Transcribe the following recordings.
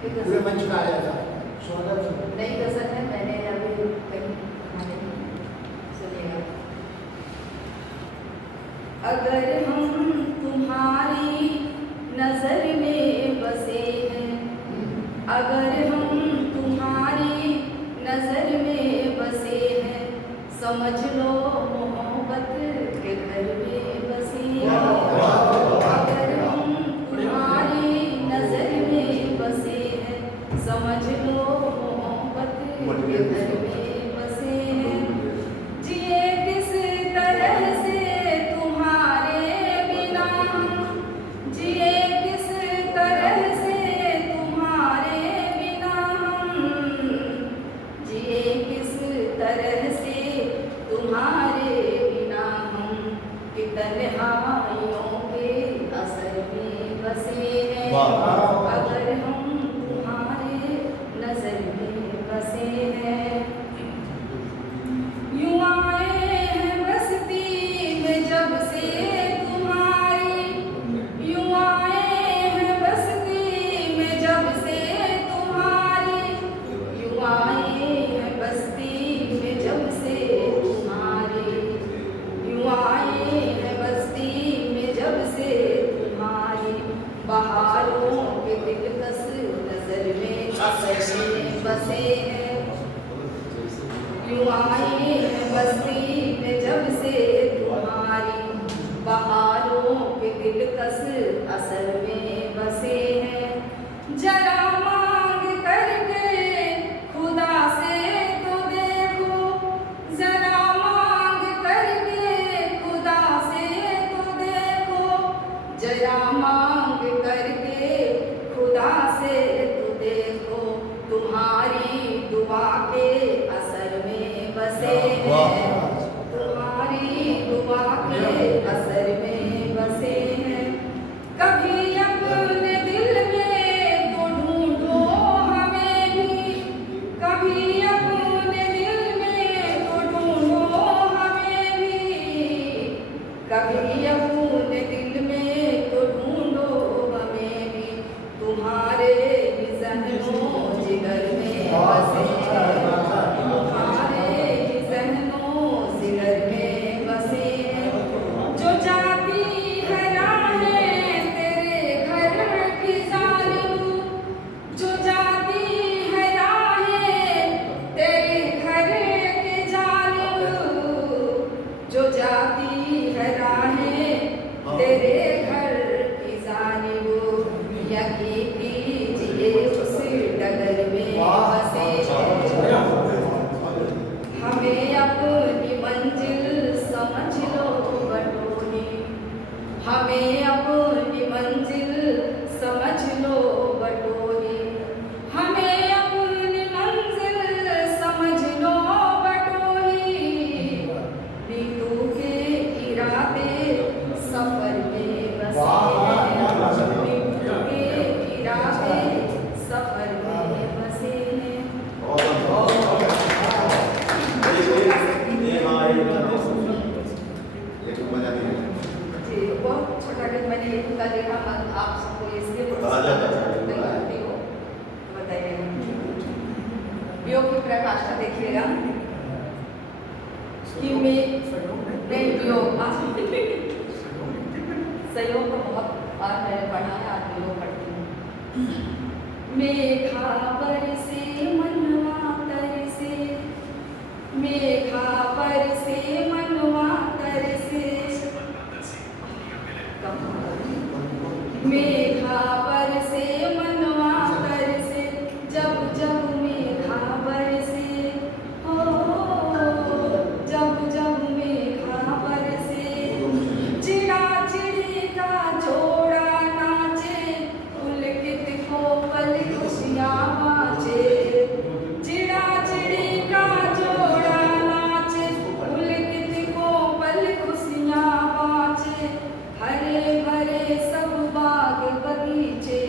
पूरे मंच का आया था। स्वागत। नई गजल है, मैंने अभी कहीं सुनिएगा। अगर हम तुम्हारी नजर में बसे हैं, अगर हम तुम्हारी नजर में बसे हैं, समझ लो मोहब्बत के घर में बसे हैं। अगर हम तुम्हारी नजर में बसे हैं, समझ लो मोहब्बत के घर में बसे हैं। जिए किस तरह से तुम्हारे बिना, जिए किस तरह से तुम्हारे बिना हम, जिए किस तरह से तुम्हारे बिना हम, कि तन्हाइयों के असर में बसे हैं। अगर हम तुम्हारे नजर में बसे हैं, यूं आए हैं बस्ती में जब से तुम्हारी, यूं आए हैं बस्ती में जब से तुम्हारी, यूं आए हैं बस्ती में जब से तुम्हारी, यूं आए हैं बस्ती में जब से तुम्हारी, बहारों के दिलकश नजर में असर में बसे हैं। यूं आए हैं बस्ती में जब से तुम्हारी, बहारों के दिलकश असर में बसे हैं। जरा मांग करके खुदा से तो देखो, जरा मांग करके खुदा से तो देखो, जरा मांग करके खुदा से तो देखो, तुम्हारी दुआ के असर में बसे हैं। तुम्हारी दुआ के असर में बसे हैं। कभी अपने दिल में तो ढूंढो हमें भी, कभी अपने दिल में तो ढूंढो हमें भी, कभी अपने दिल में तो ढूंढो हमें भी, तुम्हारे ही ज़हनों जिगर में बसे हैं। तुम्हारे ही ज़हनों जिगर में बसे हैं। जो जाती है राहें तेरे घर की जानिब, जो जाती है राहें तेरे घर की जानिब, जो जाती है राहें तेरे घर की जानिब, यकीन कीजिए उस डगर में बसे हैं। हमें अपनी मंजिल समझ लो बटोही, हमें अपनी मंजिल समझ लो बटोही, हमें अपनी मंजिल समझ लो बटोही, नीतू के इरादे सफर में बसे हैं। नीतू के इरादे सफर में बसे हैं। जी, बहुत छोटा गीत मैंने लिखा देखा, आप सबको इसलिए करती हो, बताइए। वियोग की प्रकाष्ठा देखिएगा कि नहीं वियोग सहयोग को बहुत बार मैंने पढ़ा है, आज वियोग पढ़ती हूँ। मेघा बरसे मनवा तरसे, मेघा बरसे मनवा तरसे, मेघा बरसे मनवा तरसे, जब जब मेघा बरसे, हो जब जब मेघा बरसे, चिड़ा चिड़ी का जोड़ा नाचे, पुलकित कोपल खुशियाँ बाँचे, चिड़ा चिड़ी का जोड़ा नाचे, पुलकित कोपल खुशियाँ बाँचे, हरे भरे सब बाग बगीचे,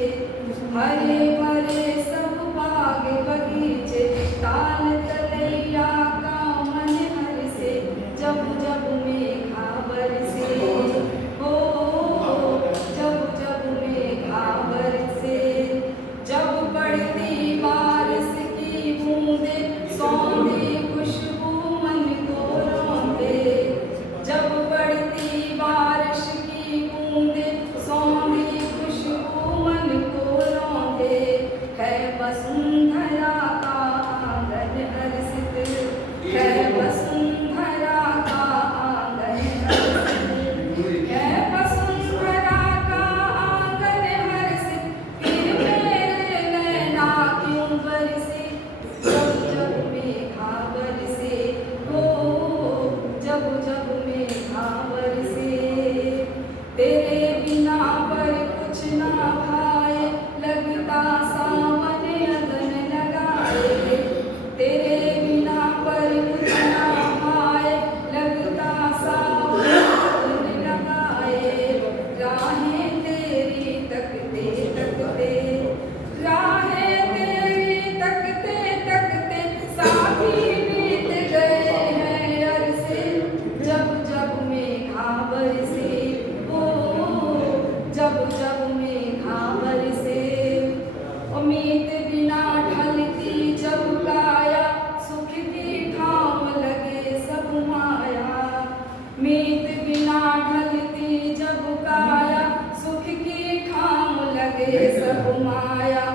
ये सब माया